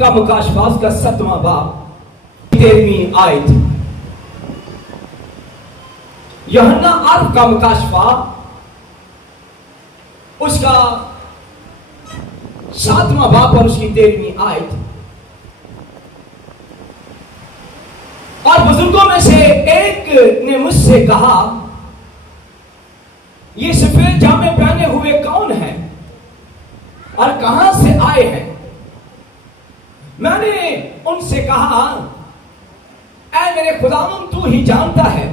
का मुकाशफा का 7वां बाब 13वीं आयत। यूहन्ना अर्फ का मुकाशफा उसका 7वां बाब और उसकी 13वीं आयत। और बुजुर्गों में से एक ने मुझसे कहा, ये सफेद जामे पहने हुए कौन है और कहां से आए हैं? मैंने उनसे कहा, ऐ मेरे खुदावंद, तू ही जानता है।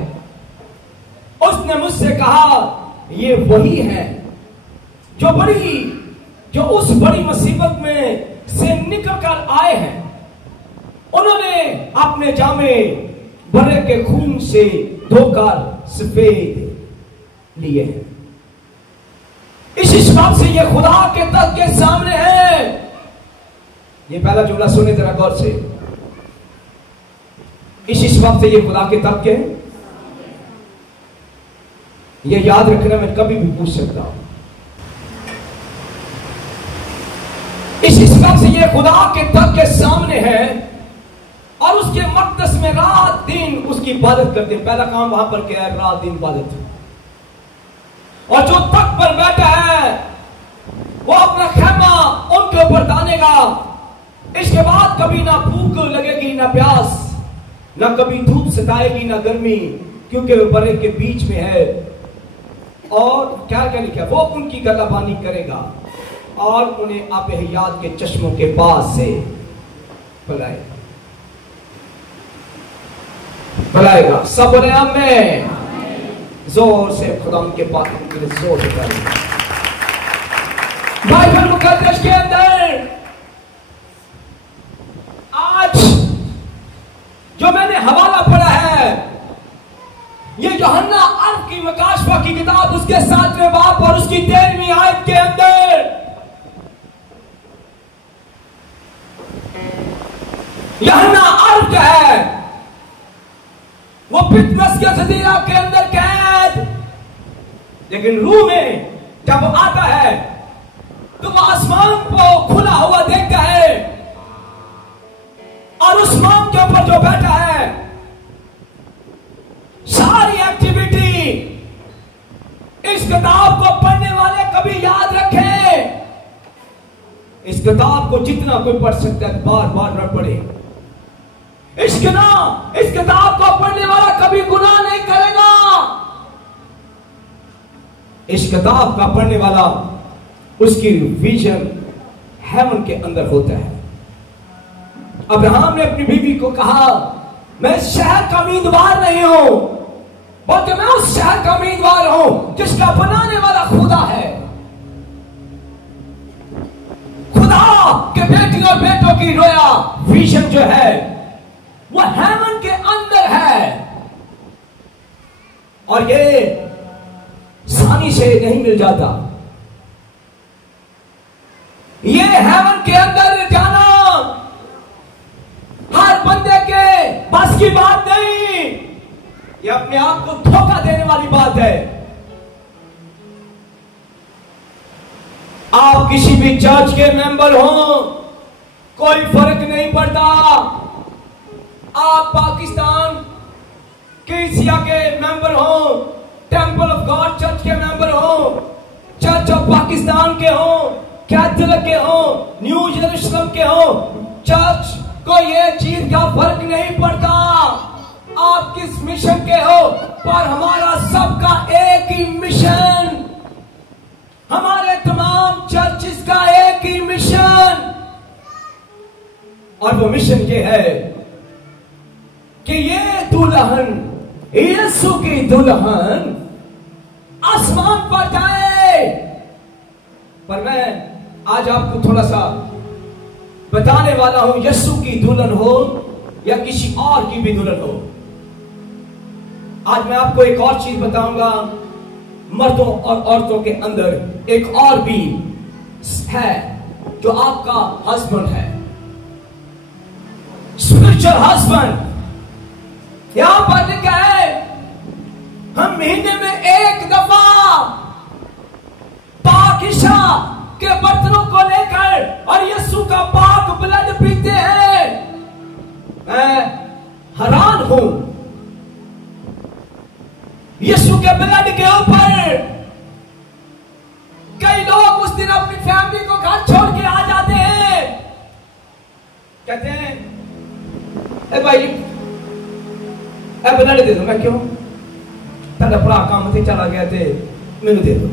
उसने मुझसे कहा, ये वही है जो उस बड़ी मुसीबत में से निकल कर आए हैं। उन्होंने अपने जामे बर्रे के खून से धोकर सफेद लिए हैं। इस हिसाब से ये खुदा के तख्त के सामने है। ये पहला जुमला सुने जरा गौर से। इस हिसाब से ये खुदा के तख्त के, ये याद रखना, मैं कभी भी पूछ सकता हूं। इस हिसाब से ये खुदा के तख्त के सामने है और उसके मक़दस में रात दिन उसकी इबादत करते हैं। पहला काम वहां पर क्या है? रात दिन इबादत। और जो तख्त पर बैठा है वो अपना खेमा उनके ऊपर तानेगा। इसके बाद कभी ना भूख लगेगी, ना प्यास, ना कभी धूप सताएगी, ना गर्मी, क्योंकि वो बर्रे के बीच में है। और क्या क्या लिखा? वो उनकी गलाबानी करेगा और उन्हें आब हयात के चश्मों के पास से पलाएगा। सब बोले आमीन। जोर से खुदा के पास के लिए जोर से करें। बाइबल मुकद्दस के अंदर आज जो मैंने हवाला पढ़ा है, ये यूहन्ना अर्फ की मुकाशफा की किताब उसके 7वें बाब और उसकी 13वीं आयत के अंदर यूहन्ना अर्फ का है। वो पितमस के जजीरा के अंदर कैद, लेकिन रूह में जब वो आता है तो वो आसमान को खुला हुआ देखता है और उस मान के ऊपर जो बैठा है सारी एक्टिविटी इस किताब को पढ़ने वाले कभी याद रखें। इस किताब को जितना कोई पढ़ सकता है बार बार न पढ़े। इस किताब को पढ़ने वाला कभी गुनाह नहीं करेगा। इस किताब का पढ़ने वाला उसकी विजन हेवन के अंदर होता है। अब्राहम ने अपनी बीवी को कहा, मैं शहर का उम्मीदवार नहीं हूं, बल्कि मैं उस शहर का उम्मीदवार हूं जिसका बनाने वाला खुदा है। खुदा के बेटी और बेटों की रोया विजन जो है वो हेवन के अंदर है और ये आसानी से नहीं मिल जाता। ये हेवन के अंदर जाना हर बंदे के बस की बात नहीं। ये अपने आप को धोखा देने वाली बात है। आप किसी भी चर्च के मेंबर हो, कोई फर्क नहीं पड़ता। आप पाकिस्तान के एशिया के मेंबर हो, टेंपल ऑफ गॉड चर्च के मेंबर हो, चर्च ऑफ पाकिस्तान के हो, कैथोलिक के हो, न्यू जेरूसलम के हो, चर्च को ये चीज का फर्क नहीं पड़ता आप किस मिशन के हो, पर हमारा सबका एक ही मिशन, हमारे तमाम चर्चेस का एक ही मिशन। और वो मिशन ये है कि ये दुल्हन, यीशु की दुल्हन आसमान पर जाए। पर मैं आज आपको थोड़ा सा बताने वाला हूं, यीशु की दुल्हन हो या किसी और की भी दुल्हन हो। आज मैं आपको एक और चीज बताऊंगा। मर्दों और औरतों के अंदर एक और भी है जो आपका हस्बैंड है, स्पिरिचुअल हस्बैंड। यहां पर लिखा है हम महीने में एक दफा पाक इशा के बर्तनों को लेकर और यीशु का पाक ब्लड पीते हैं। यीशु के ब्लड के ऊपर कई लोग उस दिन अपनी फैमिली को घर छोड़ के आ जाते हैं, कहते हैं ए भाई ए ब्लड दे दो। मैं क्यों? तेरा भरा काम से चला गया थे, मैंने दे दो।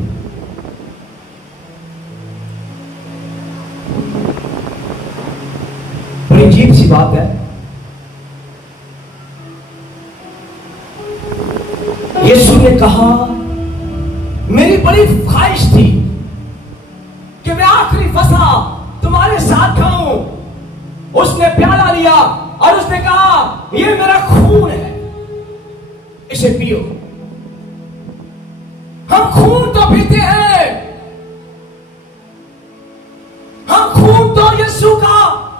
बड़ी अजीब सी बात है। यीशु ने कहा मेरी बड़ी ख्वाहिश थी कि मैं आखिरी फसा तुम्हारे साथ खाऊं। उसने प्याला लिया और उसने कहा ये मेरा खून है, इसे पियो। हम खून तो पीते हैं, हम खून तो यीशु का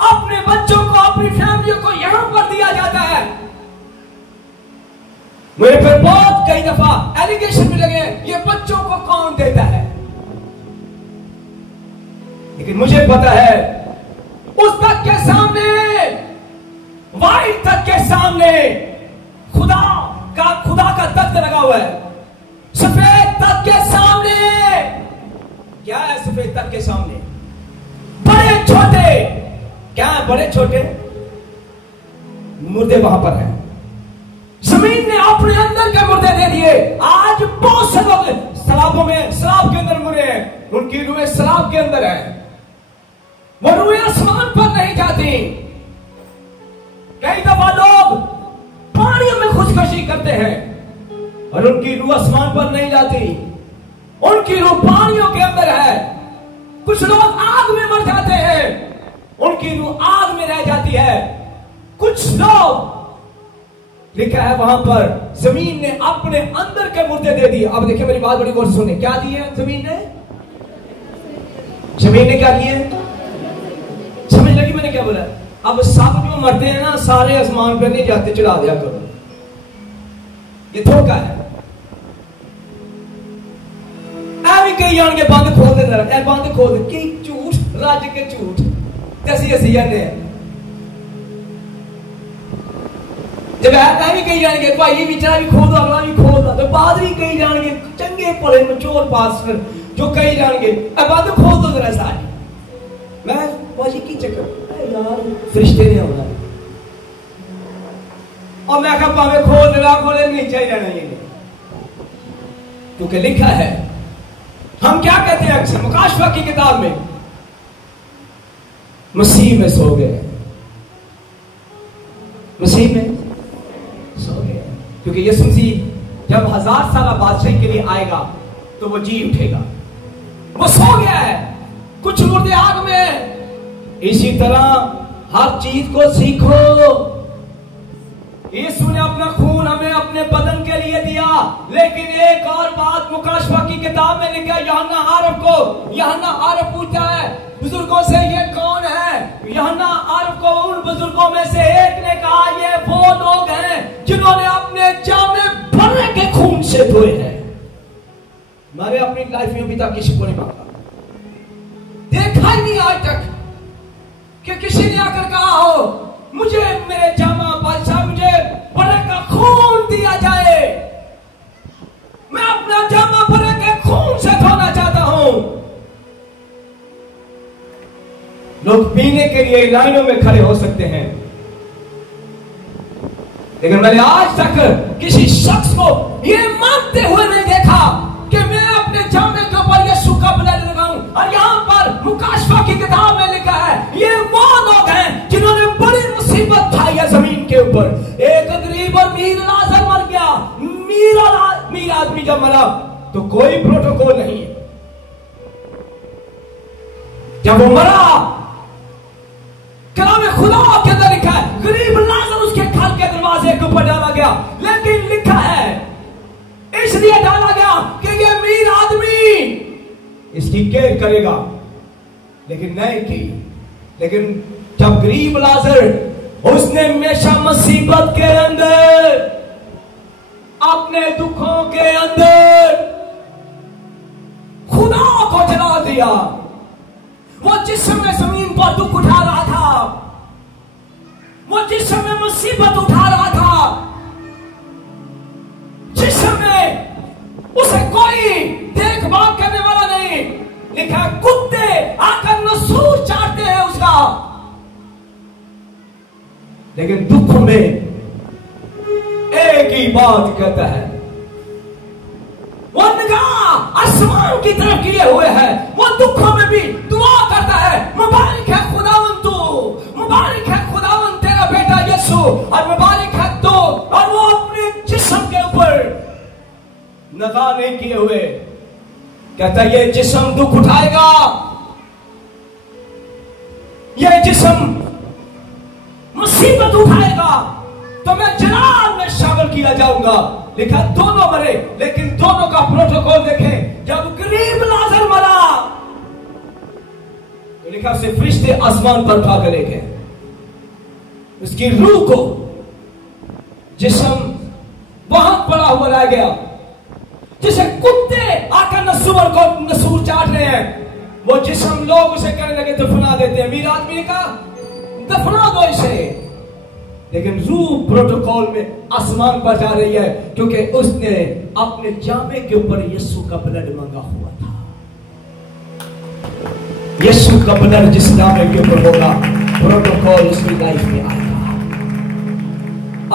अपने बच्चों को, अपनी फैमिलियों को यहां पर दिया जाता है। मेरे पर बहुत कई दफा एलिगेशन भी लगे ये बच्चों को कौन देता है, लेकिन मुझे पता है उस तक के सामने, वाइट तक के सामने खुदा का तख्त लगा हुआ है। सफेद तख्त के सामने क्या है? सफेद तख्त के सामने बड़े छोटे, क्या है बड़े छोटे? मुर्दे वहां पर हैं। जमीन ने अपने अंदर के मुर्दे दे दिए। आज बहुत से लोग शराबों में, शराब के अंदर मुरे हैं, उनकी रूहें शराब के अंदर है, वो रूहें आसमान पर नहीं जाती। कई दफा लोग पानियों में खुदकुशी करते हैं और उनकी रूह आसमान पर नहीं जाती, उनकी रूह पानियों के अंदर है। कुछ लोग आग में मर जाते हैं, उनकी रूह आग में रह जाती है। कुछ लोग, लिखा है वहां पर, जमीन ने अपने अंदर के मुर्दे दे दिए। अब देखिए मेरी बात बड़ी गौर से सुनिए, क्या दिए जमीन ने? जमीन ने क्या किए? समझ लगी मैंने क्या बोला? अब सब जो मरते हैं ना, सारे आसमान पर नहीं जाते, चढ़ा दिया करो। ये धोखा है। भी कई जान के बंद खोल दे, बंद खोल दे, झूठ रज के झूठ दसी हसी जाते हैं। जब ऐसा भी कई जाएंगे भाई बेचारा भी खोल दो, अगला भी खोल दो, तो बाद भी कई जाएंगे चंगे भले मचोर पास्टर जो कई जाएंगे बंद खोल दो जरा सारी। मैं भाजी की चक्कर यार फरिश्ते ने होना, और मैं कहा भावे खोल देना खोले नहीं चाहिए नहीं, क्योंकि लिखा है। हम क्या कहते हैं अक्सर मुकाशवा की किताब में, मसीह में सो गए, मसीह में सो गए, क्योंकि यीशु मसीह जब 1000 साल बादशाही के लिए आएगा तो वो जी उठेगा। वो सो गया है, कुछ मुर्दे आग में। इसी तरह हर चीज को सीखो। यीशु ने अपना खून हमें अपने बदन के लिए दिया, लेकिन एक और बात मुकाशवा की किताब में लिखा है। यूहन्ना आरब पूछता है बुजुर्गों से ये कौन है? यूहन्ना आरब को उन बुजुर्गों में से एक ने कहा ये वो लोग हैं जिन्होंने अपने जामे बर्रे के खून से धोए हैं। मैंने अपनी लाइफ में अभी तक किसी को नहीं मांगा, देखा ही नहीं आज तक कि किसी ने आकर कहा हो मुझे मेरे जामा बादशाह मुझे बर्रे का खून दिया जाए, मैं अपना जामा बर्रे के खून से धोना चाहता हूं। लोग पीने के लिए लाइनों में खड़े हो सकते हैं, लेकिन मैंने आज तक किसी शख्स को यह मानते हुए नहीं देखा कि मैं अपने जामे के ऊपर यीशु का ब्लड लगाऊं। और यहां पर मुकाशवा की किताब में लिखा है ये वो लोग हैं जिन्होंने बड़ी मुसीबत उठाई है जमीन के ऊपर। एक गरीब और मीर लाजर मर गया। मीर आदमी जब मरा तो कोई प्रोटोकॉल नहीं है। जब वो मरा, कलाम खुदा के अंदर लिखा है गरीब लाजर उसके घर के दरवाजे के ऊपर डाला गया, लेकिन लिखा है इसलिए डाला गया कि ये मीर आदमी इसकी केयर करेगा, लेकिन नहीं की। लेकिन जब गरीब लाजर उसने हमेशा मुसीबत के अंदर, अपने दुखों के अंदर खुदा को जला दिया। वो जिस समय जमीन पर दुख उठा रहा था, वो जिस समय मुसीबत उठा रहा था, जिस समय लेकिन दुख में एक ही बात कहता है, वो निगाह आसमान की तरफ किए हुए है, वो दुखों में भी दुआ करता है, मुबारक है खुदावंद तू, मुबारक है खुदावंद तेरा बेटा यीशु, और मुबारक है तो। और वो अपने जिस्म के ऊपर निगाह नहीं किए हुए कहता है ये जिस्म दुख उठाएगा, ये जिस्म मुसीबत उठाएगा, तो मैं जलाल में शामिल किया जाऊंगा। लिखा दोनों मरे, लेकिन दोनों का प्रोटोकॉल देखें। जब गरीब लाजर मरा तो लिखा से फरिश्ते आसमान पर उठा कर ले गए, उसकी रूह को, जिस्म वहां पड़ा हुआ रह गया, जिसे कुत्ते आकर नसूर चाट रहे हैं, वो जिस्म लोग उसे कहने लगे दफना देते हैं। अमीर आदमी ने कहा दफना दो इसे, लेकिन रूह प्रोटोकॉल में आसमान पर जा रही है, क्योंकि उसने अपने जामे के ऊपर यीशु का ब्लड मांगा हुआ था। यीशु का ब्लड जिस जामे के ऊपर होगा, प्रोटोकॉल उसकी लाइफ में आएगा।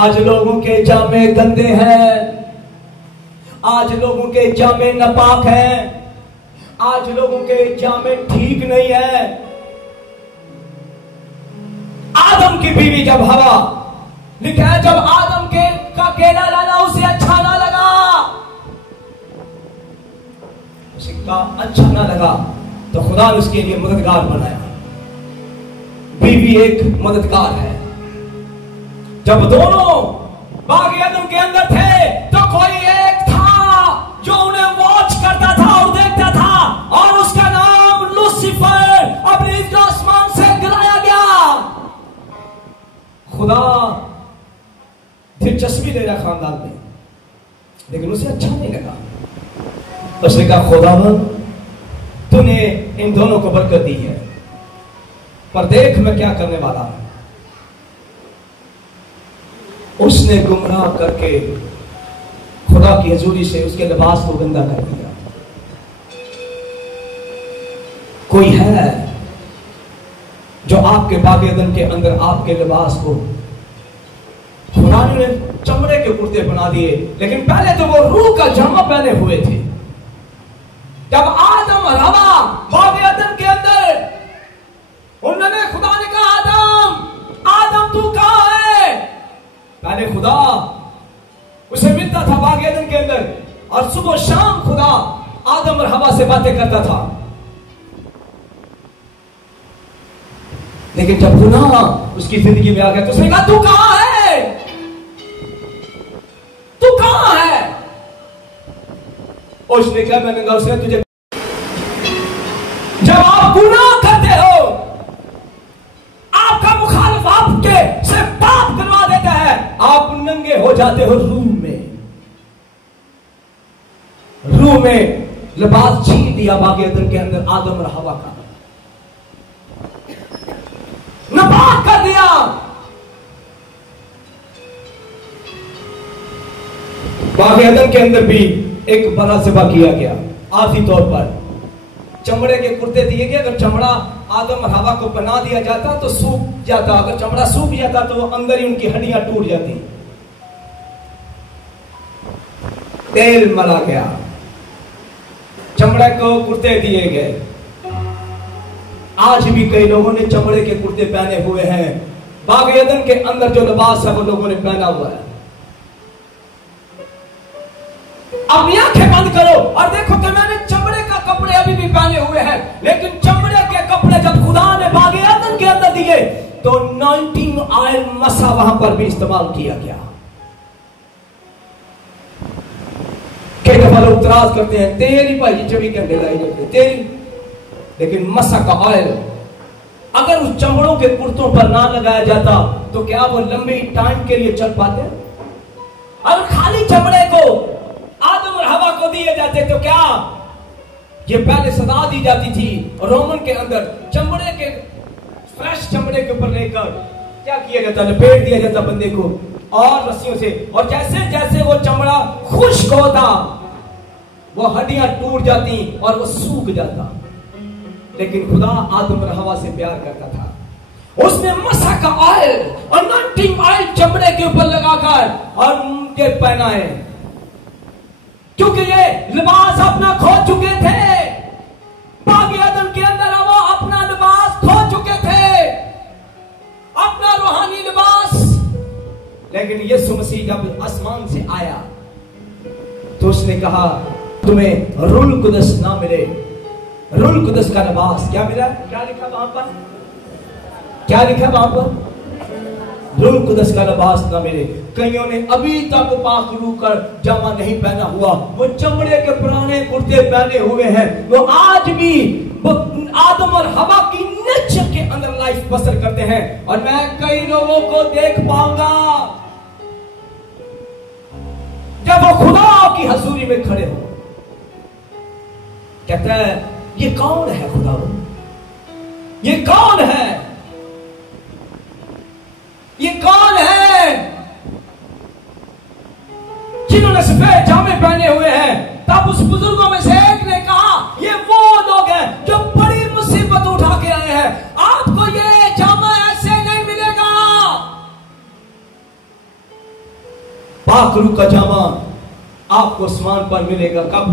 आज लोगों के जामे गंदे हैं, आज लोगों के जामे नापाक हैं, आज लोगों के जामे ठीक नहीं है। आदम की बीवी जब हवा, लिखा है जब आदम का केला लाना उसे अच्छा ना लगा, उसे अच्छा ना लगा, तो खुदा ने उसके लिए मददगार बनाया। बीवी एक मददगार है। जब दोनों बाग एदम के अंदर थे तो कोई एक था जो उन्हें वॉच करता था और देखता था, और उसका नाम लूसीफर अपने आसमान से गिराया गया। खुदा दिलचस्पी ले रहा खानदान में, लेकिन उसे अच्छा नहीं लगा। उसने कहा खुदावंद तूने इन दोनों को बरकत दी है, पर देख मैं क्या करने वाला हूं। उसने गुमराह करके खुदा की हजूरी से उसके लिबास को गंदा कर दिया। कोई है जो आपके बाग एदन के अंदर आपके लिबास को, खुदा ने चमड़े के कुर्ते बना दिए, लेकिन पहले तो वो रूह का जामा पहने हुए थे। जब आदम और हवा बाग एदन के अंदर, उन्होंने, खुदा ने कहा आदम आदम तू कहां है। पहले खुदा उसे मिलता था बाग एदन के अंदर, और सुबह शाम खुदा आदम और हवा से बातें करता था। लेकिन जब गुनाह उसकी जिंदगी में आ गया तो उसने कहा तू कहां है, तू कहां है। और उसने कहा मैंने कहा उसने तुझे, जब आप गुनाह करते हो आपका मुखालिफ आपके से पाप करवा देता है, आप नंगे हो जाते हो रूह में लिबास छीन दिया बाग एदन के अंदर आदम और हवा का, नापाक कर दिया। बाग एदन के अंदर भी एक बड़ा ज़िबा किया गया। आखिरी तौर पर चमड़े के कुर्ते दिए गए। अगर चमड़ा आदम और हवा को बना दिया जाता तो सूख जाता, अगर चमड़ा सूख जाता तो अंदर ही उनकी हड्डियां टूट जाती। तेल मरा गया, चमड़े को कुर्ते दिए गए। आज भी कई लोगों ने चमड़े के कुर्ते पहने हुए हैं। बाग एदन के अंदर जो लिबास है वो लोगों ने पहना हुआ है। अब आंखें बंद करो और देखो कि मैंने चमड़े का कपड़े अभी भी पहने हुए हैं, लेकिन चमड़े के कपड़े जब खुदा ने बाग एदन के अंदर दिए तो 19 ऑयल मसा वहां पर भी इस्तेमाल किया गया। कई दफा लोग इतराज करते हैं तेरी भाई 24 घंटे लाई जाते तेरी, लेकिन मसा का ऑयल अगर उस चमड़ों के कुर्तों पर ना लगाया जाता तो क्या वो लंबे टाइम के लिए चल पाते? अगर खाली चमड़े को आदम और हवा को दिए जाते तो क्या ये पहले सजा दी जाती थी। रोमन के अंदर चमड़े के, फ्रेश चमड़े के ऊपर लेकर क्या किया जाता, लपेट दिया जाता बंदे को और रस्सियों से, और जैसे जैसे वो चमड़ा खुश्क होता वो हड्डियां टूट जाती और वो सूख जाता। लेकिन खुदा आदम और हवा से प्यार करता था। उसने मसा का ऑयल, अनॉइंटिंग ऑयल चमड़े के ऊपर लगाकर और उनके पहनाए, क्योंकि ये लिबास अपना खो चुके थे। बागी आदम के अंदर वो अपना लिबास खो चुके थे, अपना रूहानी लिबास। लेकिन यीशु मसीह जब आसमान से आया तो उसने कहा तुम्हें रूह कुदस ना मिले, रूह कुदस का लिबास क्या मिला? क्या लिखा वहां पर? क्या लिखा वहां पर? रूह कुदस का लिबास ना मिले। कईयों ने अभी तक पाक रूह का जामा नहीं पहना हुआ, वो चमड़े के पुराने कुर्ते पहने हुए हैं। वो आज भी आदम और हवा की नेचर के अंदर लाइफ बसर करते हैं। और मैं कई लोगों को देख पाऊंगा जब वो खुदा की हजूरी में खड़े हो, कहता है ये कौन है खुदा? ये कौन है? ये कौन है जिन्होंने सफेद जामे पहने हुए हैं? तब उस बुजुर्गों में से एक ने कहा ये वो लोग हैं जो बड़ी मुसीबत उठा के आए हैं, आपको ये जामा ऐसे नहीं मिलेगा। पाक रूह का जामा आपको आसमान पर मिलेगा। कब?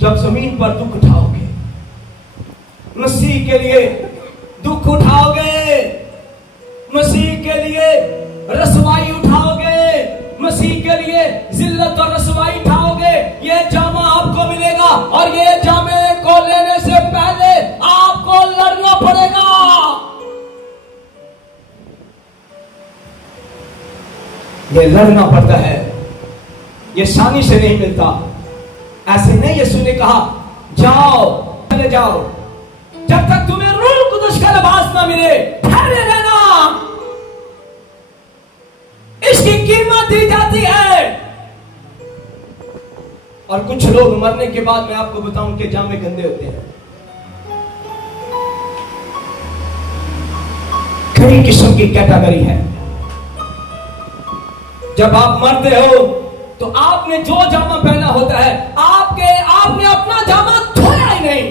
जब जमीन पर दुख उठाओगे, मसीह के लिए दुख उठाओगे, मसीह के लिए रसवाई उठाओगे, मसीह के लिए जिल्लत और रसवाई उठाओगे, ये जामा आपको मिलेगा। और ये जामे को लेने से पहले आपको लड़ना पड़ेगा। ये लड़ना पड़ता है, ये आसानी से नहीं मिलता। ऐसे नहीं यीशु ने कहा जाओ चले जाओ, जब तक तुम्हें रूह कुदस का लिबास ना मिले ठहरे रहना। इसकी कीमत दी जाती है। और कुछ लोग मरने के बाद मैं आपको बताऊं कि जामे गंदे होते हैं। कई किस्म की कैटेगरी है। जब आप मरते हो तो आपने जो जामा पहना होता है, आपने अपना जामा धोया ही नहीं।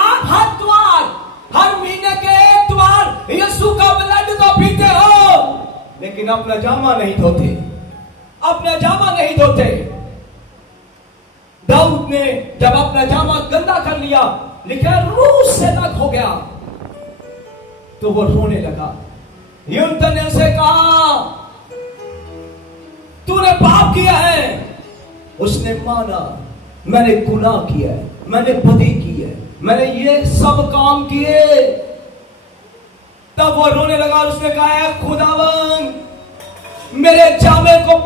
आप हर द्वार, हर महीने के एक द्वार यीशु का ब्लड तो पीते हो, लेकिन अपना जामा नहीं धोते, अपना जामा नहीं धोते। दाऊद ने जब अपना जामा गंदा कर लिया, लिखा रूह से लग हो गया, तो वो रोने लगा। यूनतन ने उसे कहा तूने पाप किया है। उसने माना मैंने गुनाह किया है, मैंने बदी की है, मैंने ये सब काम किए। तब वो रोने लगा और उसने कहा है खुदावन मेरे जामे को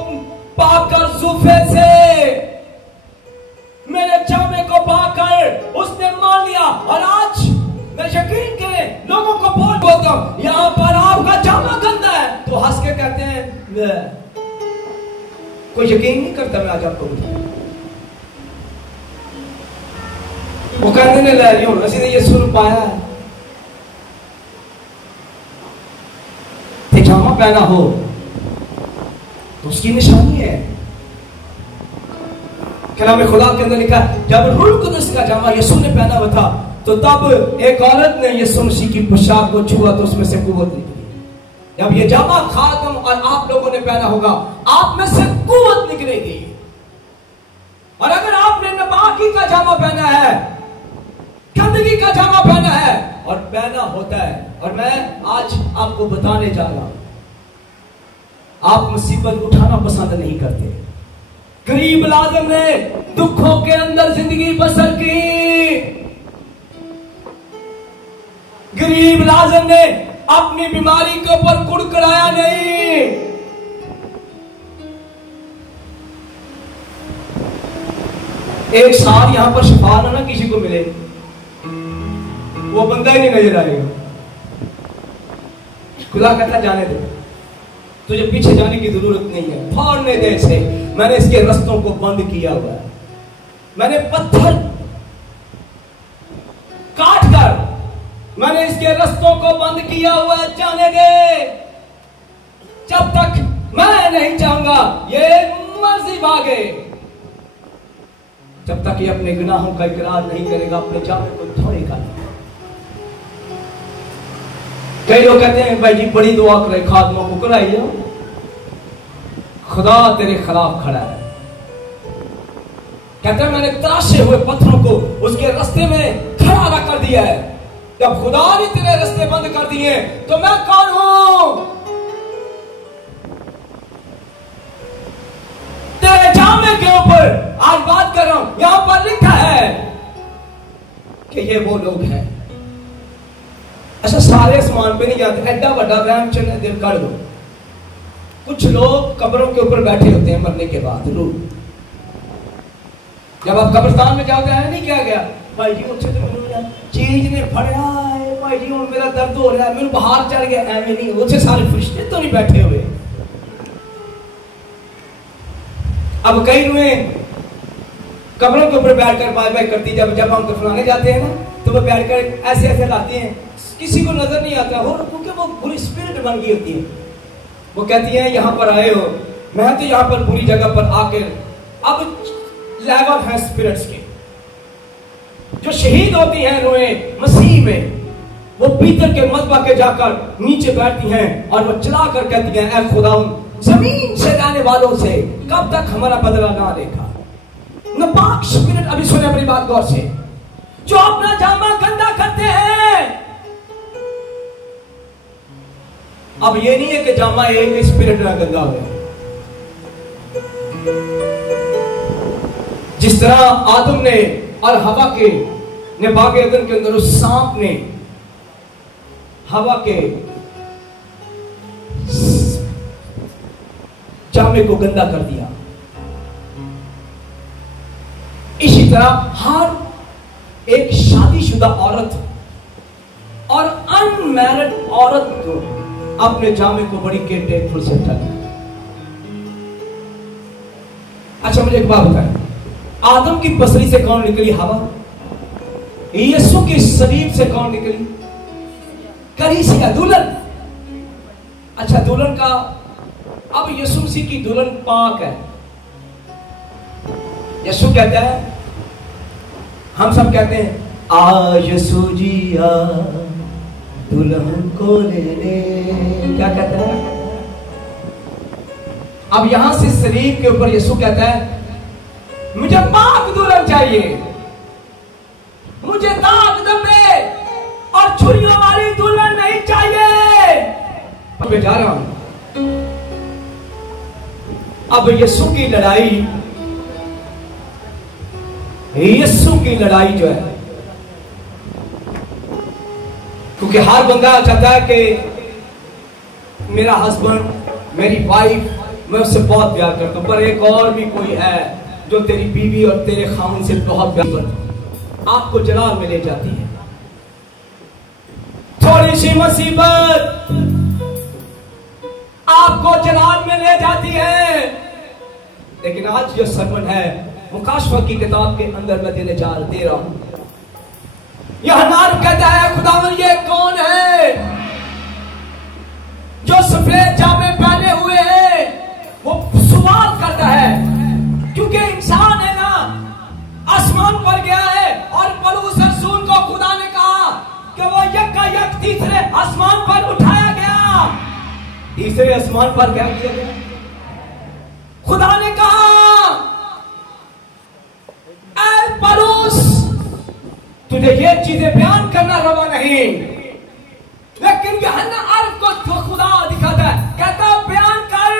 पाकर जूफे से, मेरे जामे को पाकर उसने मान लिया। और आज मैं यकीन के लोगों को बोलता हूं यहां पर आपका जामा गंदा है तो हंस के कहते हैं, कोई यकीन नहीं करता। मैं आज आपको बताऊं, वो कहते ने ले लियो असि ने ये सुन पाया है। जामा पहना हो तो उसकी निशानी है। कलाम खुदा के अंदर लिखा है जब रूह कुदस का जामा यीशु ने पहना हुआ था, तो तब एक औरत ने यीशु मसीह की पोशाक को छुआ तो उसमें से कुव्वत निकली। जब ये जामा खातम और आप लोगों ने पहना होगा, आप में से कुव्वत निकलेगी। और अगर आपने नापाकी का जामा पहना है, गंदगी का जामा पहना है, और पहना होता है, और मैं आज आपको बताने जा रहा हूं, आप मुसीबत उठाना पसंद नहीं करते। गरीब लाजर ने दुखों के अंदर जिंदगी बसर की। गरीब लाजर ने अपनी बीमारी के ऊपर कुड़कुड़ाया नहीं। एक साल यहां पर शिफा ना किसी को मिले, वो बंदा ही नहीं नजर आएगा। खुदा कहता जाने दे, तुझे पीछे जाने की जरूरत नहीं है, फाड़ने दे इसे। मैंने इसके रास्तों को बंद किया हुआ है, मैंने पत्थर काट कर मैंने इसके रास्तों को बंद किया हुआ है, जाने दे। जब तक मैं नहीं चाहूंगा ये मर्जी भागे, जब तक ये अपने गुनाहों का इकरार नहीं करेगा, अपने जामे को धोएगा। कई लोग कहते हैं भाई जी बड़ी दुआ करे, खात्मा को कराई जाओ, खुदा तेरे खिलाफ खड़ा है। कहते हैं मैंने तराशे हुए पत्थरों को उसके रास्ते में खड़ा ना कर दिया है। जब खुदा ने तेरे रास्ते बंद कर दिए तो मैं कौन हूं? तेरे जामे के ऊपर आज बात कर रहा हूं, यहां पर लिखा है कि ये वो लोग हैं। अच्छा, सारे आसमान पे नहीं जाते, ऐसा बड़ा वहम चलने दिल कर दो। कुछ लोग कब्रों के ऊपर बैठे होते हैं मरने के बाद। लोग जब आप कब्रिस्तान में जाते हैं, नहीं क्या गया भाई जी उठे तो चीज ने फड़िया है, भाई जी हुण मेरा दर्द हो रहा है, मेरे बाहर चढ़ गया, ऐਵੇਂ नहीं। उसे सारे फरिश्ते तो नहीं बैठे हुए। अब कई रुएं कब्रों के ऊपर बैठकर बाय बाय करती, जब हम दफनाने जाते हैं ना तो वो बैठकर ऐसे ऐसे लाते हैं, किसी को नजर नहीं आता हो, क्योंकि वो बुरी स्पिरिट बन गई होती है। वो कहती है यहाँ पर आए हो, मैं तो यहाँ पर बुरी जगह पर आकर, अब लेवल है स्पिरिट्स के जो शहीद होती हैं रोए मसीह में, वो पीतल के मज़बा के जाकर नीचे बैठती हैं और वो चला कर कहती हैं, ऐ खुदा जमीन से जाने वालों से कब तक हमारा बदला ना देखा। नापाक स्पिरिट, अभी सुने अपनी बात गौर से, जो अपना जामा गंदा करते हैं। अब ये नहीं है कि जामा एक स्पिरिट ना गंदा हो, जिस तरह आदम ने और हवा के ने बाग एदन के अंदर उस सांप ने हवा के जामे को गंदा कर दिया, इसी तरह हर एक शादीशुदा औरत और अनमैरिड औरत को अपने जामे को बड़ी केयरटेकफुल से रखना। अच्छा, मुझे एक बात बताएं, आदम की पसली से कौन निकली? हवा। यीशु की शरीर से कौन निकली? कलीसिया, दुल्हन। अच्छा, दुल्हन का, अब यीशु मसीह की दुल्हन पाक है। यीशु कहता है, हम सब कहते हैं आ यीशु जी आ दुल्हन को ले ले, क्या कहता है? अब यहां से शरीर के ऊपर यीशु कहता है, मुझे पाक दुल्हन चाहिए, मुझे दाग धब्बे और छुरियों वाली दुल्हन नहीं चाहिए। मैं जा रहा हूं। अब यीशु की लड़ाई, यीशु की लड़ाई जो है, क्योंकि हर बंदा चाहता है कि मेरा हस्बैंड, मेरी वाइफ, मैं उससे बहुत प्यार करता हूं, पर एक और भी कोई है जो तेरी बीवी और तेरे खामन से बहुत प्यार करता, आपको जलाल में ले जाती है। थोड़ी सी मुसीबत आपको जलाल में ले जाती है। लेकिन आज जो सरमन है मुकाशवा की किताब के अंदर मैं दे रहा हूं। यह नार कहता है, खुदावन ये कौन है जो सफेद जामे पहने हुए है? वो सवाल करता है, क्योंकि इंसान है ना, आसमान पर गया है और पलूस रसूल को खुदा ने कहा कि वो यक तीसरे आसमान पर उठाया गया। तीसरे आसमान पर क्या किया गया? खुदा ने कहा, ऐ पलूस, तुझे ये चीजें बयान करना रवा नहीं। लेकिन यूहन्ना अर्फ को तो खुदा दिखाता है, कहता बयान कर,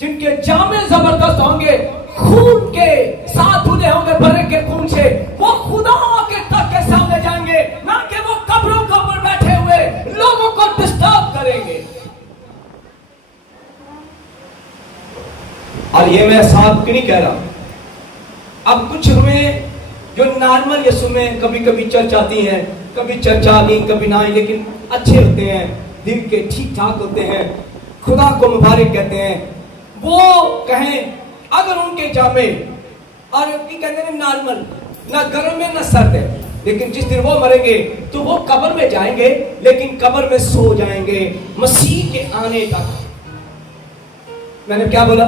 जिनके जामे जबरदस्त होंगे, खून के साथ धुले होंगे, बरे के खून से, वो खुदा के तक के सामने जाएंगे, ना कि वो कब्रों के ऊपर बैठे हुए लोगों को डिस्टर्ब करेंगे। और ये मैं साफ नहीं कह रहा। अब कुछ हमें जो नॉर्मल यीशु में कभी कभी चर्च आती हैं, कभी चर्च आ गई, कभी ना आई, लेकिन अच्छे होते हैं, दिल के ठीक ठाक होते हैं, खुदा को मुबारक कहते हैं, वो कहें अगर उनके जामे और कहते हैं नॉर्मल, ना गर्म है ना सर्द है, लेकिन जिस दिन वो मरेंगे तो वो कब्र में जाएंगे, लेकिन कब्र में सो जाएंगे मसीह के आने तक। मैंने क्या बोला?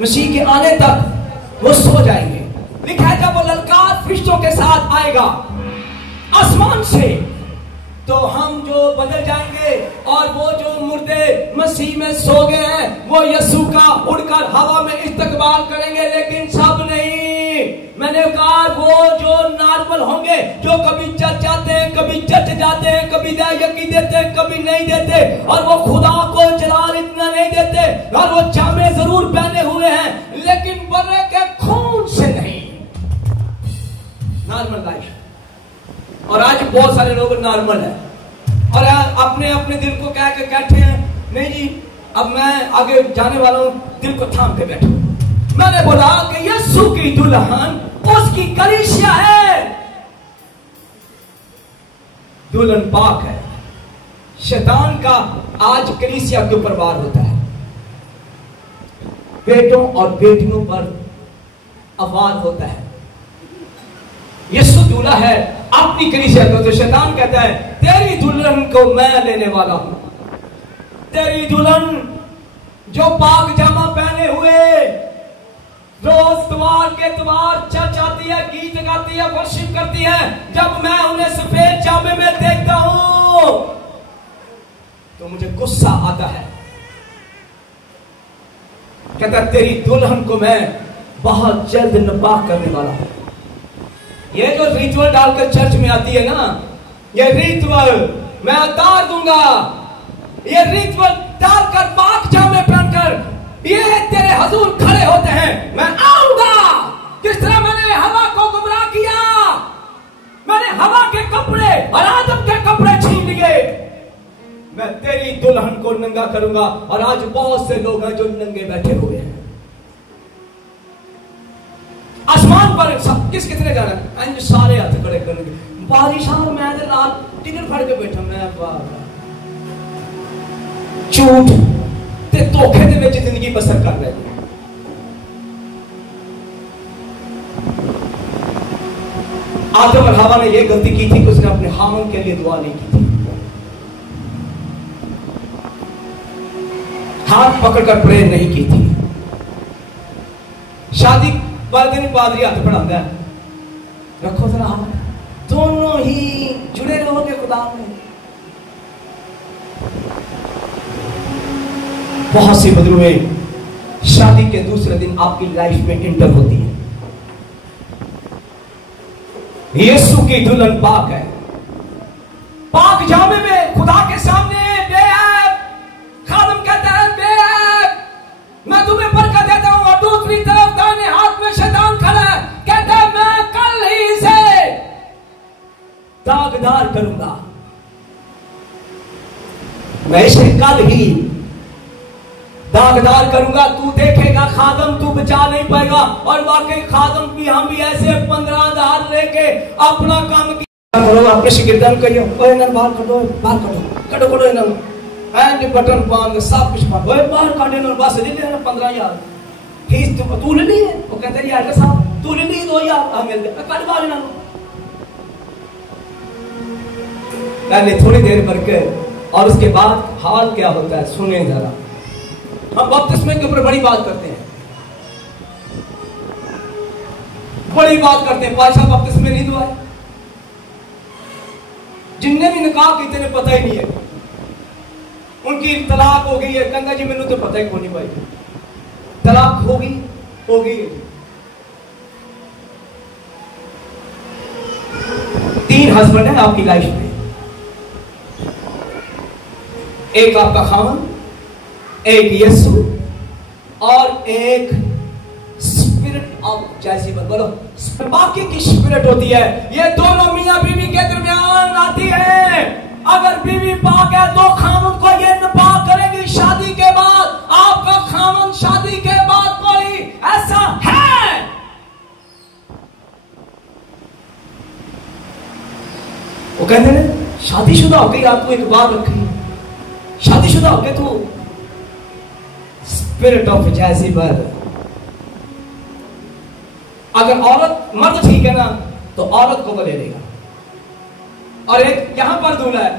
मसीह के आने तक वो सो जाएंगे। लिखा है जब वो ललकार फरिश्तों के साथ आएगा आसमान से, तो हम जो बदल जाएंगे और वो जो मुर्दे मसीह में सो गए हैं वो यीशु का उड़कर हवा में इस्तकबाल करेंगे, लेकिन सब नहीं। मैंने कहा वो जो नॉर्मल होंगे, जो कभी चर्च जाते हैं, कभी चर्च जाते हैं, कभी यकी देते हैं, कभी नहीं देते, और वो खुदा को जलाल इतना नहीं देते, और वो जामे जरूर पहने हुए हैं लेकिन बर्रे के खून से नहीं। Normal life. और आज बहुत सारे लोग नॉर्मल है और अपने अपने दिल को कह के बैठे हैं, नहीं जी अब मैं आगे जाने वाला हूं, दिल को थाम के बैठो। मैंने बोला कि यीशु की दुल्हन उसकी कलीसिया है, दुल्हन पाक है। शैतान का आज कलीसिया के ऊपर वार होता है, बेटों और बेटियों पर वार होता है। यीशु दूल्हा है अपनी कलीसिया को, तो शैतान कहता है तेरी दुल्हन को मैं लेने वाला हूं। तेरी दुल्हन जो पाक जामा पहने हुए रोज द्वार के द्वार चर्च आती है, गीत गाती है, वर्शिप करती है, जब मैं उन्हें सफेद जामे में देखता हूं तो मुझे गुस्सा आता है। कहता है तेरी दुल्हन को मैं बहुत जल्द नापाक करने वाला हूं। ये जो रिचुअल डालकर चर्च में आती है ना, ये रिचुअल मैं उतार दूंगा, ये रिचुअल डालकर पाक जामे पहनकर ये तेरे हजूर खड़े होते हैं, मैं आऊंगा। किस तरह मैंने हवा को गुमराह किया, मैंने हवा के कपड़े और आदम के कपड़े छीन लिए, मैं तेरी दुल्हन को नंगा करूंगा। और आज बहुत से लोग हैं जो नंगे बैठे हुए हैं। आसमान पर सब कितने जाना है, सारे हाथ खड़े करेंगे, बारिश मैं रात टिकट फाड़ के बैठा, मैं झूठ ते धोखे दे विच जिंदगी बसर कर रहे हैं। आदम और हवा ने यह गलती की थी कि उसने अपने हामन के लिए दुआ नहीं की थी, हाथ पकड़कर प्रेयर नहीं की थी। शादी वाले दिन पादरी हाथ बढ़ाता है, रखो जरा हाथ, दोनों ही जुड़े रहोगे खुदा में। बहुत सी बदलुएं शादी के दूसरे दिन आपकी लाइफ में इंटर होती है। यीशु की दुल्हन पाक है, पाक जामे में खुदा के सामने बेऐब खादम कहता है बेऐब मैं तुम्हें बरकत देता हूं, और दूसरी तरफ दाहिने हाथ में शैतान खड़ा है, कहता है मैं कल ही से दागदार करूंगा, मैं इसे कल ही दागदार करूंगा। तू देखेगा खादम तू बचा नहीं पाएगा। और वाकई खादम भी हम भी ऐसे 15,000 लेके अपना काम किया। अपने शिगिर्दान कहियो बाहर कटो, बाहर कटो, कटो एंड बटन बांध सब कुछ बाहर काटे ना, बस ले लेना 15,000 फीस तू ले ली है। वो कहते यार साहब तू ले ली 2,000 मिल गए, कट बाहर ना पहले थोड़ी देर करके। और उसके बाद हाल क्या होता है सुने जरा। हम बपतिस्मे के ऊपर बड़ी बात करते हैं, बड़ी बात करते हैं, भाई साहब बपतिस्मे नहीं दुआ है। जिनने भी निकाह किए ने पता ही नहीं है, उनकी तलाक हो गई है, कहता जी मैंने तो पता ही को नहीं भाई, तलाक होगी होगी। 3 हस्बैंड है आपकी लाइफ में, एक आपका खामन, एक यीशु और एक स्पिरिट ऑफ जैसीबल। बोलो बाकी की स्पिरिट होती है, ये दोनों मियां बीवी के दरमियान आती है। अगर बीवी पाक है तो खामन को ये नापाक करेगी। शादी के बाद आपका खामन शादी के बाद कोई ऐसा है, वो कहते हैं शादीशुदा हो गई आपको एक बात रखी, शादीशुदा हो गए तो स्पिरिट ऑफ जैसीबल। अगर औरत मर्द ठीक है ना तो औरत को वो ले लेगा। और एक यहां पर दूल्हा है,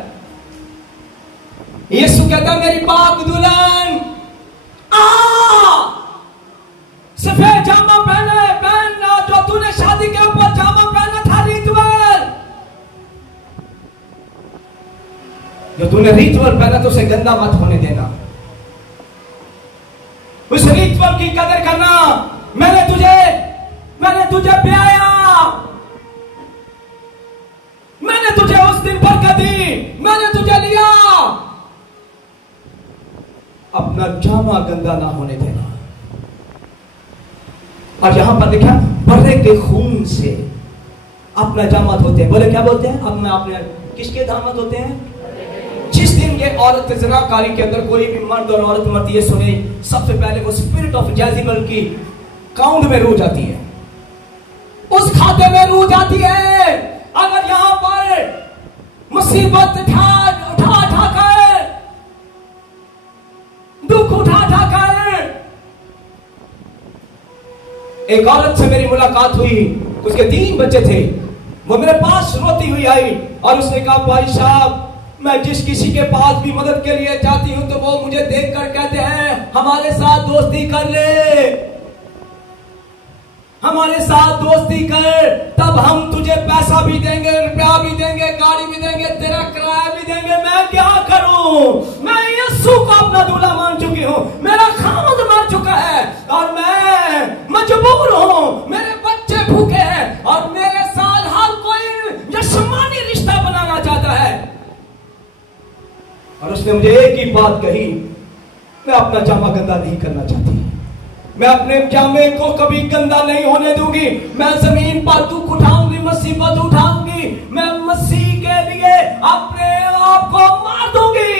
यीशु कहता है मेरी पाक दुल्हन सफेद जामा पहनना जो तूने शादी के ऊपर जामा पहना था रिचुअल, जो तूने रिचुअल पहना तो उसे गंदा मत होने देना, उस रिचुअल की कदर करना। मैंने तुझे ब्याया, मैंने तुझे उस दिन बरकत दी, मैंने तुझे लिया। अपना जामा गंदा ना होने देना। और यहां पर लिखा बर्रे के खून से अपना जामा धोते हैं। बोले क्या बोलते हैं? अब मैं अपने किसके दामाद होते हैं? जिस दिन ये औरत ज़िनाकारी के अंदर कोई भी मर्द और औरत मत ये सुने, सबसे पहले वो स्पिरिट ऑफ जेज़ेबेल की काउंट में रूह जाती है, उस खाते में रूह जाती है। अगर यहां पर मुसीबत उठा कर, दुख उठा कर, एक औरत से मेरी मुलाकात हुई, उसके 3 बच्चे थे, वो मेरे पास रोती हुई आई और उसने कहा भाई साहब, मैं जिस किसी के पास भी मदद के लिए जाती हूं तो वो मुझे देखकर कहते हैं हमारे साथ दोस्ती कर ले, हमारे साथ दोस्ती कर, तब हम तुझे पैसा भी देंगे, रुपया भी देंगे, गाड़ी भी देंगे, तेरा किराया भी देंगे। मैं क्या करूं? मैं यीशु को अपना दूल्हा मान चुकी हूं, मेरा खामद मर चुका है और मैं मजबूर हूं, मेरे बच्चे भूखे हैं और मेरे साथ हर कोई जश्मानी रिश्ता बनाना चाहता है। और उसने मुझे एक ही बात कही, मैं अपना जामा गंदा नहीं करना चाहती, मैं अपने जामे को कभी गंदा नहीं होने दूंगी। मैं जमीन पर दुख उठाऊंगी, मुसीबत उठाऊंगी, मैं मसीह के लिए अपने आप को मार दूंगी,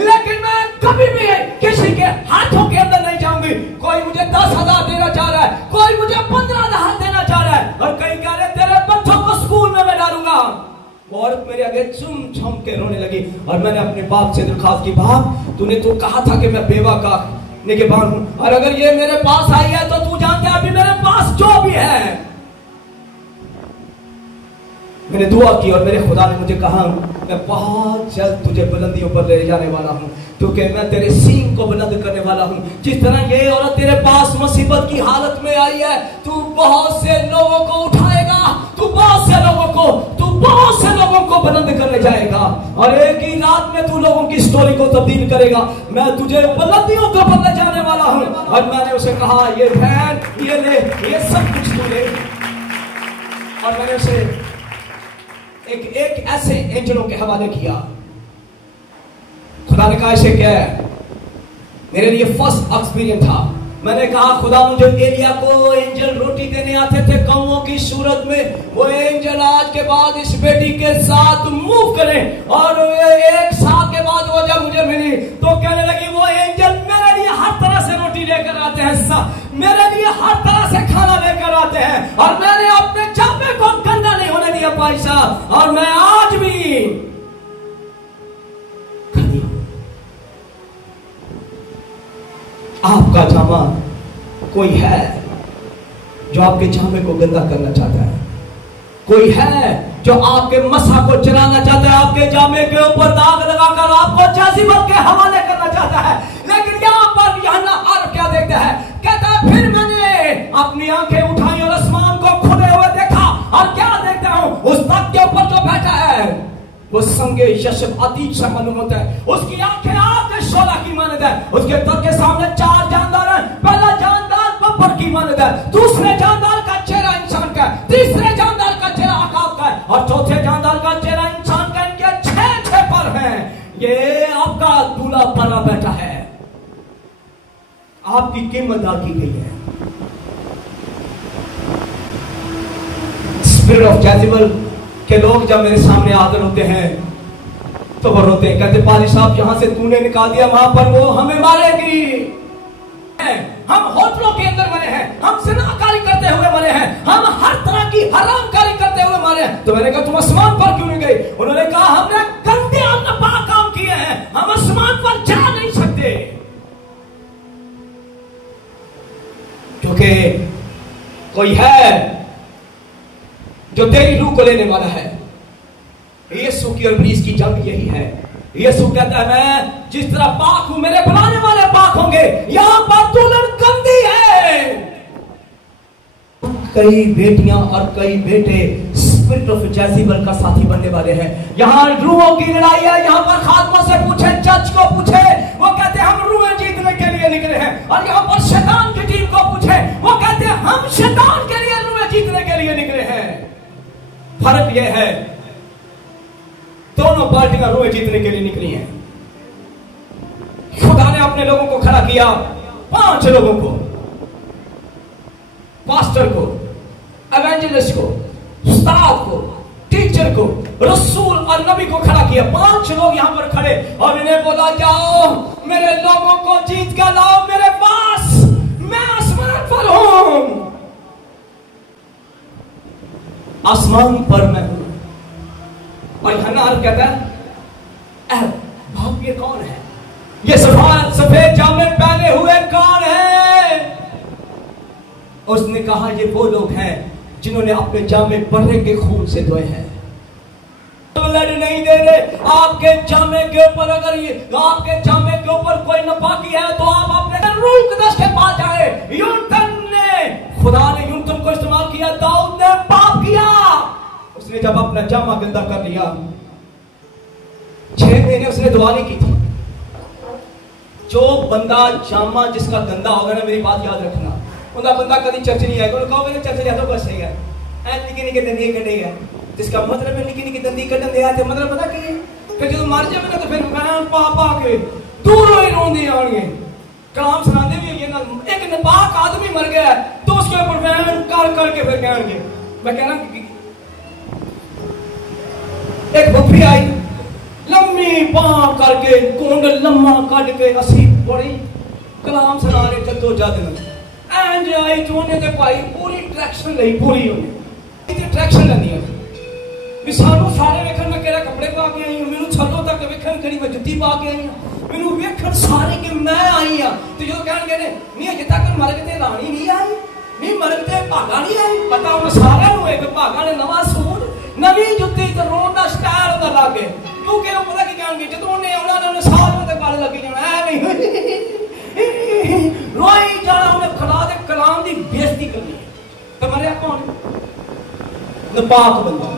लेकिन मैं कभी भी किसी के हाथों के अंदर नहीं जाऊंगी। कोई मुझे 10,000 देना चाह रहा है, कोई मुझे 15,000 देना चाह रहा है और कई कह रहे तेरे बच्चों को स्कूल में मैं डालूंगा। औरत मेरे आगे चुम छम के रोने लगी और मैंने अपने बाप से दरखास्त की, बाप तूने तो कहा था कि मैं बेवा का निगहबान हूं, और अगर ये मेरे पास आई है तो तू जानते है अभी मेरे पास जो भी है। मैंने दुआ की और मेरे खुदा ने मुझे कहा मैं बहुत जल्द तुझे बुलंदियों पर ले जाने वाला हूं, क्योंकि मैं तेरे सींग को बुलंद करने वाला हूं। जिस तरह ये औरत तेरे पास मुसीबत की हालत में आई है, तू बहुत से लोगों को उठाएगा, तू बहुत से लोगों को बुलंद करने जाएगा और एक ही रात में तू लोगों की स्टोरी को तब्दील करेगा। मैं तुझे बुलंदियों को पर ले जाने वाला हूं। और मैंने उसे कहा ये बहन, ये ले, ये सब कुछ तू ले। और मैंने उसे एक ऐसे एंजलों के हवाले किया। खुदा ने कहा इसे क्या है? मेरे लिए फर्स्ट एक्सपीरियंस था। मैंने कहा खुदा, जो एलिया को एंजल रोटी देने आते थे कौओं की सूरत में, वो एंजल आज के बाद इस बेटी के साथ मूव करें। और 1 साल के बाद वो जब मुझे मिली तो कहने लगी वो एंजल मेरे लिए हर तरह से रोटी लेकर आते हैं, मेरे लिए हर तरह से खाना लेकर आते हैं और मैंने अपने जामे को गंदा नहीं होने दिया भाई साहब। और मैं आज भी आपका जामा, कोई है जो आपके जामे को गंदा करना चाहता है, कोई है जो आपके मसा को चलाना चाहता है, आपके जामे के ऊपर दाग लगाकर आपको जेज़ेबेल के हवाले करना चाहता है। लेकिन यहाँ पर यूहन्ना और क्या देखता है? कहता है फिर मैंने अपनी आंखें उठाई और आसमान को खुले हुए देखा और क्या देखता हूं? उस तख्त के ऊपर जो बैठा है वो संगे यशब अतीत से मालूम होता है, उसकी आंखें आग के शोला की मानद है, उसके तख्त के सामने 4 जानदार हैं। पहला जानदार बब्बर की मानद है, दूसरे जानदार का चेहरा इंसान का है, तीसरे जानदार का चेहरा अकाब का है और चौथे जानदार का चेहरा इंसान का। इनके 6 पर हैं। ये आपका दूल्हा बना बैठा है, आपकी कीमत अदा की गई है। स्पिरिट ऑफ जेज़ेबेल के लोग जब मेरे सामने हाजिर होते हैं तो वो रोते हैं, कहते पारी साहब जहां से तूने निकाल दिया वहां पर वो हमें मारेगी। हम होटलों के अंदर मरे हैं, हम ज़िनाकारी करते हुए मरे हैं, हम हर तरह की हरामकारी करते हुए मरे हैं। तो मैंने कहा तुम आसमान पर क्यों नहीं गए? उन्होंने कहा हमने गंदे और नापाक काम किए हैं, हम आसमान पर जा नहीं सकते, क्योंकि कोई है जो तेरी रूह को लेने वाला है। यीशु की और इब्लीस की जंग यही है। यीशु कहता है मैं जिस तरह पाक हूं मेरे बनाने वाले पाक होंगे। यहां पर दुल्हन गंदी है। कई बेटियां और कई बेटे स्पिरिट ऑफ जेज़ेबेल का साथी बनने वाले हैं। यहाँ रूहों की लड़ाई है। यहाँ पर खादमों से पूछे, जज को पूछे, वो कहते हैं हम रूहें जीतने के लिए निकले हैं। और यहाँ पर शैतान की टीम को पूछे, वो कहते हैं हम शैतान के लिए रूहें जीतने के लिए निकले हैं। फर्क यह है, दोनों पार्टियां रूहें जीतने के लिए निकली हैं। खुदा ने अपने लोगों को खड़ा किया, 5 लोगों को, पास्टर को, एवेंजलिस्ट को, उस्ताद को, टीचर को, रसूल और नबी को खड़ा किया। 5 लोग यहां पर खड़े और इन्हें बोला, जाओ मेरे लोगों को जीत कर लाओ मेरे पास, मैं आसमान पर हूं, आसमान पर मैं हूं। और यूहन्ना कहता है, भाव ये कौन है? ये सफेद जामे पहने हुए कौन है? उसने कहा ये वो लोग हैं जिन्होंने अपने जामे बर्रे के खून से धोए हैं। तो लड़ नहीं दे रहे। आपके जामे के ऊपर अगर ये आपके जामे के ऊपर कोई नापाकी है तो आप अपने रूह कुदस के पास जाए। यूनतन ने, खुदा ने यूनतन को इस्तेमाल किया, दाऊद ने पाप किया। उसने जब अपना जामा गंदा कर लिया, 6 महीने उसने दुआ नहीं की थी। जो बंदा जामा जिसका गंदा होगा ना, मेरी बात याद रखना, उनका बंदा कभी चर्च नहीं आएगा। उन्होंने कहा चर्च जाता बस है निके निके दंदी कटेगा, जिसका मतलब है निके निके दंदी कटन दे आते, मतलब पता कि फिर जो मर जाए तो फिर मैं पा के दूरों ही रोंदे आएंगे। कलाम सुनाते भी ये ना, एक नापाक आदमी मर गया तो उसके ऊपर बयान कर करके फिर कहेंगे। मैं कह रहा एक बफरी आई लम्मी बां करके कुंड लम्मा कट के असी बड़ी कलाम सुना रहे जद्दोजहद एंड आई चोने ते भाई पूरी ट्रैक्शन लई पूरी होगी इतनी ट्रैक्शन लेनी है भी सानू सारे वेखण मैं केड़ा कपड़े पा के आई हूं, मैनू छल्लो तक वेखण कड़ी मैं जुत्ती पा के आई हूं, मैनू वेखण सारे कि मैं आई हां। ते जो कहणगे ने नहीं अजे तक मरग ते रानी नहीं आई, नहीं मरग ते भागा नहीं आई, पता उन सारे नु एक भागा ने नवा सूट नवी जुत्ती ते रोड दा स्टाइल दा लागे, क्योंकि वो पता की कहणगे जदों ने आउणा ने सारे तक गल लगी जाना ऐ नहीं रोई जाना, उन्हें खड़ा दे कलाम दी बेइज्जती करनी है। तो मरे कौन? नापाक बंदा।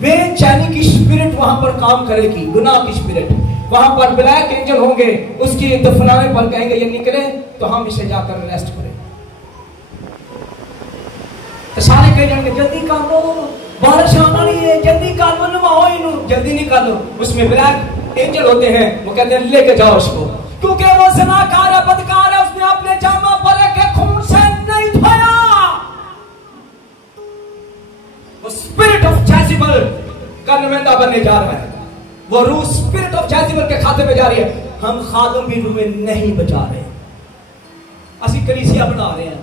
बेचैनी की स्पिरिट वहां पर काम करेगी, गुनाह की स्पिरिट वहां पर ब्लैक एंजल होंगे, उसकी दफनाने पर कहेंगे ये निकले तो हम इसे जाकर अरेस्ट करें। तो सारे कह जाएंगे जल्दी कर लो, बारिश आना नहीं है, जल्दी कर लो, नवाओ इन्हू, जल्दी नहीं कर लो। उसमें ब्लैक एंजल होते हैं, वो कहते हैं लेके जाओ उसको, क्योंकि वो ज़नाकार है, बदकार है, उसने अपने जामा पर के खून से नहीं धोया। वो स्पिरिट ऑफ जेज़ेबेल का नुमाइंदा बनने जा रहा है, वो रूह स्पिरिट ऑफ जेज़ेबेल के खाते में जा रही है। हम खादम भी रूह में नहीं बचा रहे, असि कलीसिया बना रहे हैं,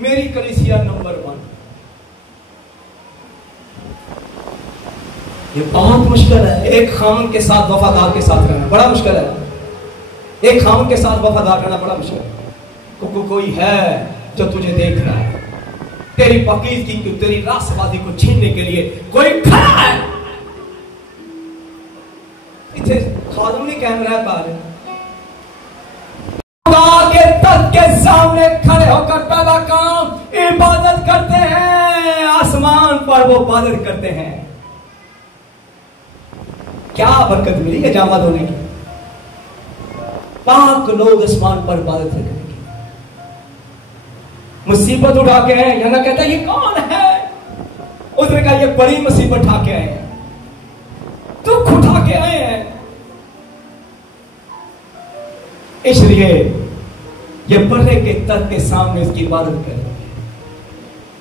मेरी कलीसिया नंबर 1। ये बहुत मुश्किल है, एक खामन के साथ वफादार के साथ रहना बड़ा मुश्किल है, एक खामन के साथ वफादार रहना बड़ा मुश्किल है। कोई है जो तुझे देख रहा है, तेरी पाकीज़गी को, तेरी रासबाजी को छीनने के लिए कोई खड़ा है। इसे खादम नहीं कैमरा पार खुदा के तख्त के सामने खड़े होकर पहला काम इबादत करते हैं, आसमान पर वो इबादत करते हैं। क्या बरकत मिली है जामा धोने की, पाक लोग आसमान पर इबादत करेंगे। मुसीबत उठा के आए, यहाँ कहता है ये कौन है? उसने कहा ये बड़ी मुसीबत उठा के आए हैं, दुख उठा के आए हैं, इसलिए ये बर्रे के तख्त के सामने उसकी इबादत कर रहे हैं।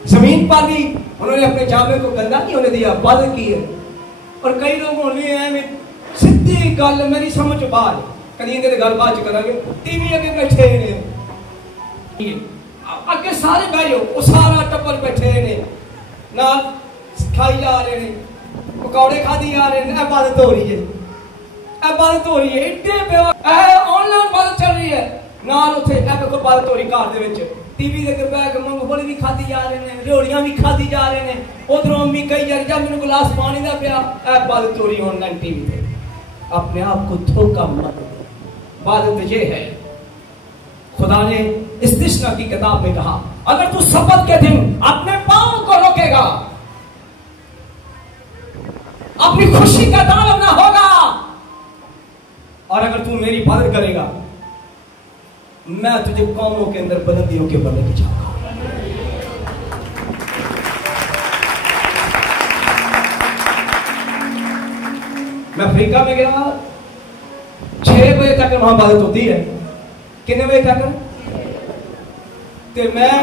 जमीन पर भी उन्होंने अपने जामे को गंदा नहीं होने दिया, इबादत की है। और कई लोग होने सीधी गल मेरी समझ बाहर, कहीं गल बात करेंगे, टीवी अगे बैठे ने, अगे सारे भाइयों वो सारा टब्बर बैठे ने, नाल खाई जा रहे ने, पकौड़े खादी जा रहे ने, इबादत हो रही है, इबादत हो रही है, इतने ऑनलाइन इबादत चल रही है, नाल उथे इबादत हो रही घर दे विच, टीवी दे बैग मूंगफली भी खादी जा रहे ने, रेवड़ियां भी खादी जा रहे ने, उधरों अम्मी कही जा रही जा मैनू गिलास पानी दा पिया, इबादत हो रही ऑनलाइन टीवी पे। अपने आप को धोखा मत दो, इबादत ये है। खुदा ने इस्तिस्ना की किताब में कहा अगर तू सब्बत के दिन अपने पांव को रोकेगा अपनी खुशी का तालब ना होगा। और अगर तू मेरी इबादत करेगा, मैं तुझे कौमों के अंदर बुलंदियों के ऊपर लेके जाऊंगा। मैं अफ्रीका में गया, 6 बजे तक वहां इबादत होती है। कितने बजे तक? ते मैं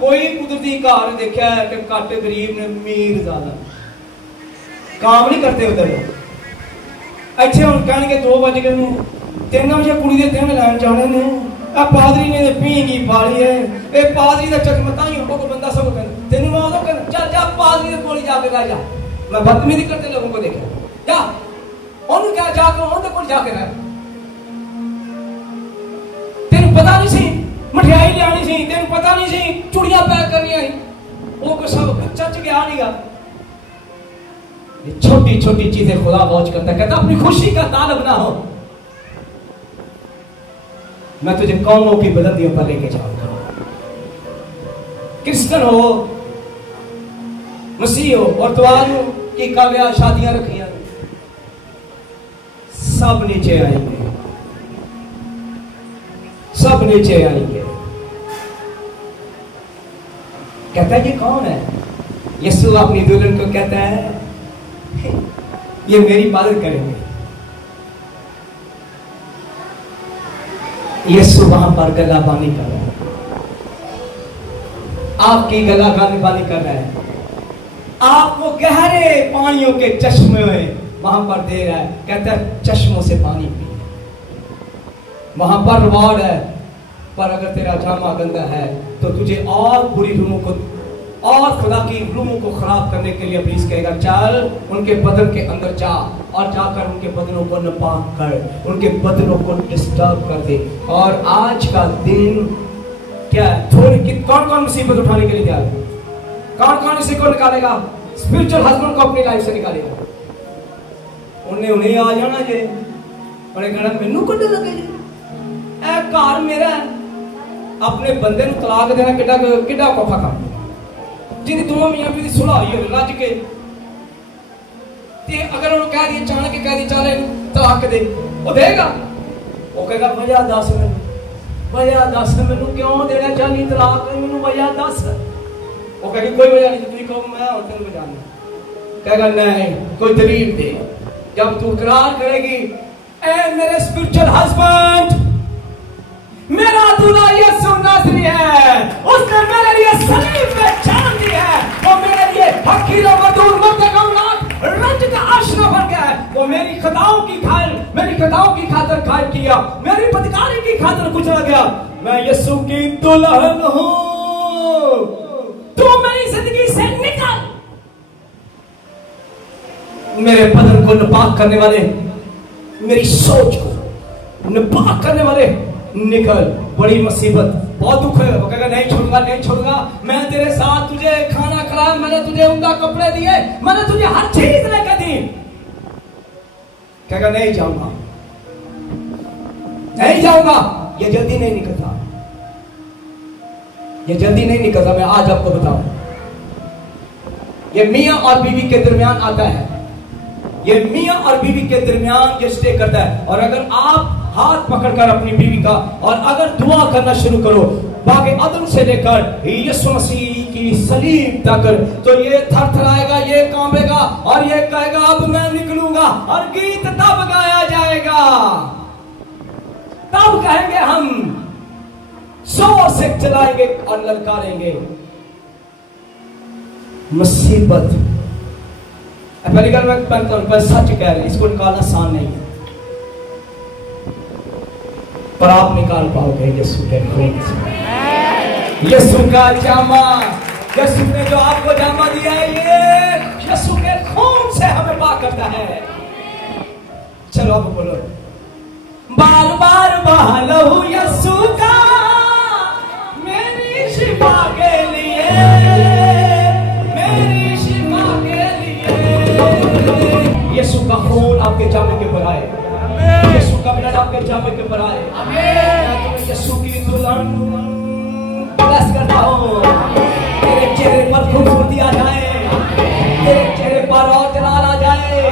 कोई कुदरती घर देखा है कि घट गरीब ने, अमीर ज्यादा काम नहीं करते उधर। अच्छे हम कह 2 बज गए ने, 3 बजे कुड़ी के 3 लैन जाने ने, पादरी ने पींगी पाली है। ये पादरी का चकमता ही को बंदा सब कहना तेन मैं उदो कहना चल जा पादरी के कोल जाके रह जा। मैं बदतमीजी करते लोगों को देखा, जा उन्होंने क्या जाकर उन्होंने कोल जाके रह। तेन पता नहीं सी मठियाई लियानी सी, तेन पता नहीं सी चूड़ियां पैक करनी आई, वो को सब चच गया नहीं गा। ये छोटी छोटी चीजें खुदा मौज करता, कहता अपनी खुशी का तालब ना हो, मैं तुझे कौमों की बुलंदियों पर लेके जाऊंगा। क्रिश्चियन हो, मसीह हो और तुम्हारी की काव्या शादियां रखियां, सब नीचे आएंगे, सब नीचे आएंगे। कहता है ये कौन है? यीशु अपनी दुल्हन को कहता है ये मेरी इबादत करेंगे। यीशु वहां पर गलाबानी कर रहा है, आपकी गलाबानी कर रहा है, आपको गहरे पानियों के चश्मे वहां पर दे रहा है। कहता है चश्मों से पानी पी। वहां पर रिवॉर्ड है, पर अगर तेरा जामा गंदा है तो तुझे और बुरी रूहों को और खुदा की रूहों को खराब करने के लिए प्लीज कहेगा चल उनके बदन के अंदर जा और जाकर उनके बदनों को नापाक कर, उनके बदनों को डिस्टर्ब कर दे। और आज का दिन क्या है? थोड़ी कौन कौन मुसीबत उठाने के लिए तैयार है? कौन कौन इसी को निकालेगा? स्पिरिचुअल हस्बैंड को अपनी लाइफ से निकालेगा। उन्हें आ जाना जे उन्हें कहना मैनू कड्ढ लगे जी, ए घर मेरा है। अपने बंदे नूं तलाक देना किड्डा किड्डा औखा काम, जिन्हें दोनों मियां बीवी सुलह हुई हो रज के, ते अगर उन्होंने कह दिया अचानक कह दी चल तलाक दे, वो देगा? वो कहेगा वजह दस मैनू, वजह दस मैनू क्यों देना चाहनी तलाक, मैनू वजह दस। वो कहेगी कोई वजह नहीं, तुम कहो मैं और तेन बजा नहीं। कहेगा नहीं कोई दलील दे। जब तू इकरार करेगी ए मेरे स्पिरिचुअल हस्बैंड, मेरा दूल्हा यीशु नासरी है, उसने मेरे लिए सलीब पे जान दी है, वो मेरे लिए हकीर और मदूर मुतकम्मल रंज का आशना बन गया है। वो मेरी खताओं की खातिर घायल किया, मेरी बदकारी की खातिर कुचला गया। मैं यीशु की दुल्हन हूं, तू मेरी जिंदगी से निकल। मेरे बदन को नापाक करने वाले, मेरी सोच को नापाक करने वाले निकल। बड़ी मुसीबत, बहुत दुख है। वो कहेगा नहीं छोड़ूंगा, नहीं छोड़ूंगा, मैं तेरे साथ, तुझे खाना खिलाया, मैंने तुझे उम्दा कपड़े दिए, मैंने तुझे हर चीज लेकर दी। कहेगा नहीं जाऊंगा, नहीं जाऊंगा। ये जल्दी नहीं निकलता, ये जल्दी नहीं निकलता। मैं आज आपको बताऊं, ये मियां और बीवी के दरमियान आता है, ये मियां और बीवी के दरमियान ये स्टे करता है। और अगर आप हाथ पकड़कर अपनी बीवी का और अगर दुआ करना शुरू करो बागे अदम से लेकर यीशु मसीह की सलीब तक, तो ये थरथराएगा, ये कांपेगा और ये कहेगा अब मैं निकलूंगा। और गीत तब गाया जाएगा, तब कहेंगे हम, जोर से चलाएंगे और ललकारेंगे। मुसीबत पहली गल मैं सच कह रही, इसको निकालना आसान नहीं है, पर आप निकाल पाओगे यीशु के खून से। यीशु का जामा, यीशु ने जो आपको जामा दिया है, ये यीशु के खून से हमें पाक करता है। चलो आप बोलो, बार बार बहालहू यीशु का मेरी शिफा के लिए, मेरी शिफा के लिए। यीशु का खून आपके जामे के ऊपर आए, यीशु का ब्लड आपके जामे के ऊपर आए। मैं तुम्हें यीशु की दुल्हन ब्लेस करता हूँ। तेरे चेहरे पर खूबसूरती आ जाए, तेरे चेहरे पर और जलाल आ जाए,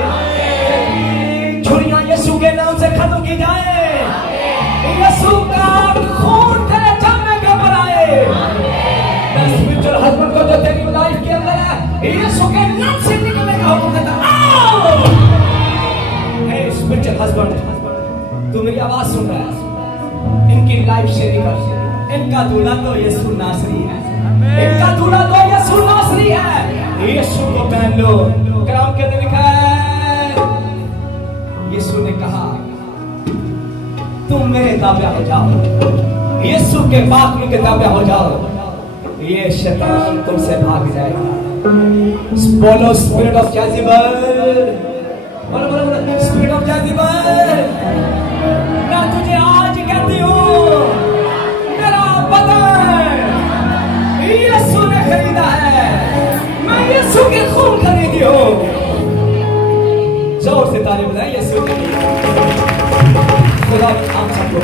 हस्बैंड, तू मेरी आवाज सुन रहा है, इनकी लाइफ शेयर कर। इनका दूल्हा तो यीशु नासरी है, इनका दूल्हा तो यीशु नासरी है। यीशु को पहन लो। कलाम के अंदर लिखा है, यीशु ने कहा तुम मेरे ताबे हो जाओ, यीशु के पाक के ताबे हो जाओ, ये शैतान तुमसे भाग जाएगा। बोलो स्पिरिट ऑफ जेज़ेबेल, बोलो बोलो बोलो स्पिरिट ऑफ जेज़ेबेल, मैं तुझे आज कहती हूँ, मेरा बदन यीशु ने खरीदा है, मैं यीशु के खून खरीदी हूँ। जोर से ताली बजाएं यीशु के लिए। खुदा आप सबको